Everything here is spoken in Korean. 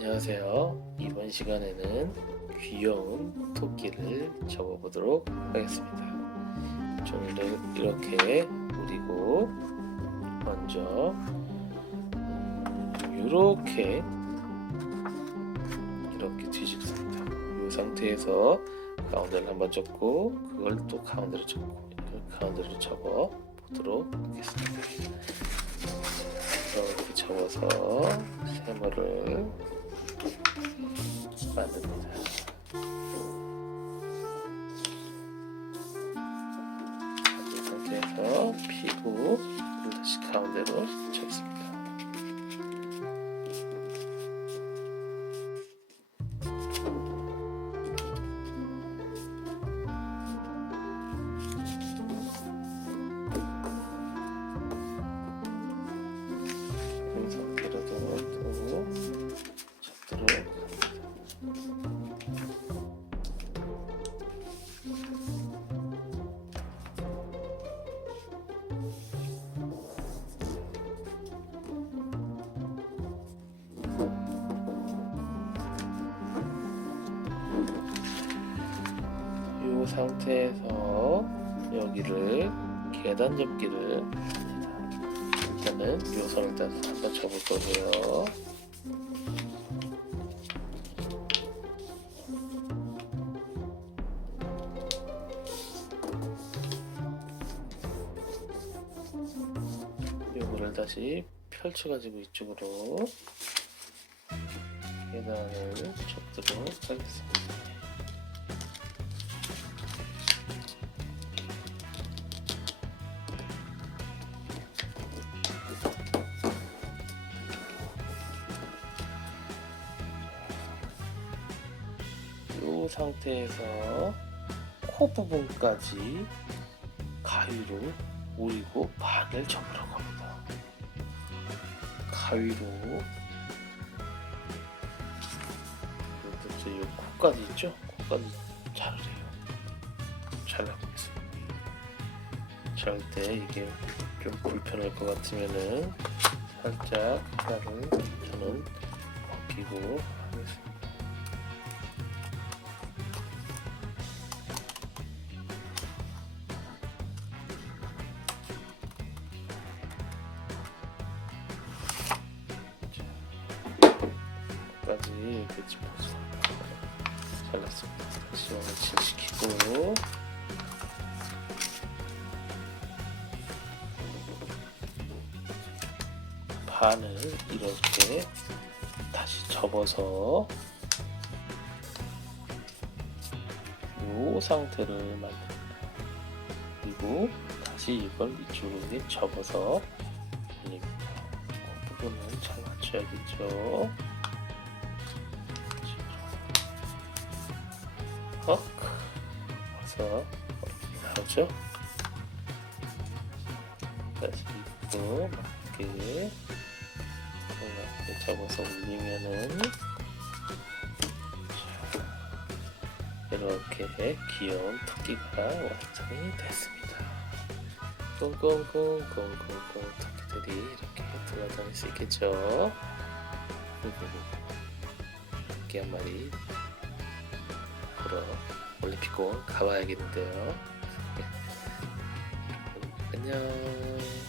안녕하세요. 이번 시간에는 귀여운 토끼를 접어보도록 하겠습니다. 종이를 이렇게 우리고 먼저 음, 이렇게 이렇게 뒤집습니다. 이 상태에서 가운데를 한번 접고 그걸 또 가운데로 접고 가운데로 접어 보도록 하겠습니다. 이렇게 접어서 세모를 만듭 상태에서 여기를 계단 접기를. 일단은 요 선을 따서 한번 접을 거고요. 요거를 다시 펼쳐가지고 이쪽으로 계단을 접도록 하겠습니다. 상태에서 코 부분까지 가위로 오리고 반을 접으라고 합니다. 가위로 이렇게 이 코까지 있죠? 코까지 자르래요. 잘라보겠습니다. 자를 때 이게 좀 불편할 것 같으면은 살짝 살을 저는 벗기고 하겠습니다. 까지 이렇게 짚어서 잘랐습니다. 다시 원위치 시키고 반을 이렇게 다시 접어서 이 상태를 만듭니다. 그리고 다시 이걸 이쪽으로 접어서 올립니다. 그 부분은 잘 맞춰야겠죠. 이렇게 나오죠. 다시 입고 맞게 이렇게 잡아서 올리면은 자, 이렇게 귀여운 토끼가 완성이 됐습니다. 꽁꽁꽁꽁꽁꽁 토끼들이 이렇게 돌아다닐 수 있겠죠? 토끼 한 마리 보러 올림픽공원 가봐야겠는데요. 안녕.